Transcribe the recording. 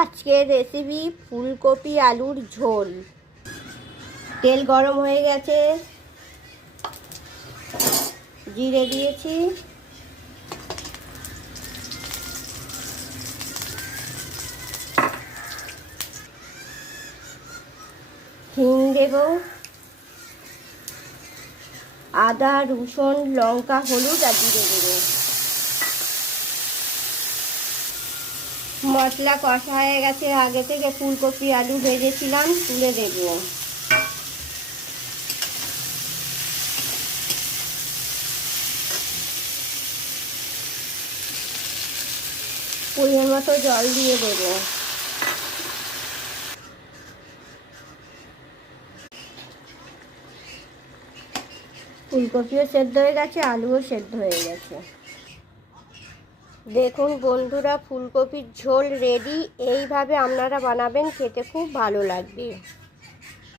আজকের রেসিপি ফুলকপি আলুর ঝোল। তেল গরম হয়ে গেছে, জিরে দিয়েছি, হিং দেব, আদা রসুন লঙ্কা হলুদ আর জিরে দেব। মশলা কষা হয়ে গেছে, আগে থেকে ফুলকপি আলু ভেজেছিলাম তুলে দেব। পরিমাণ মতো জল দিয়ে দেব। ফুলকপিও সেদ্ধ হয়ে গেছে, আলুও সেদ্ধ হয়ে গেছে। দেখুন বন্ধুরা, ফুলকপির ঝোল রেডি। এইভাবে আপনারা বানাবেন, খেতে খুব ভালো লাগবে।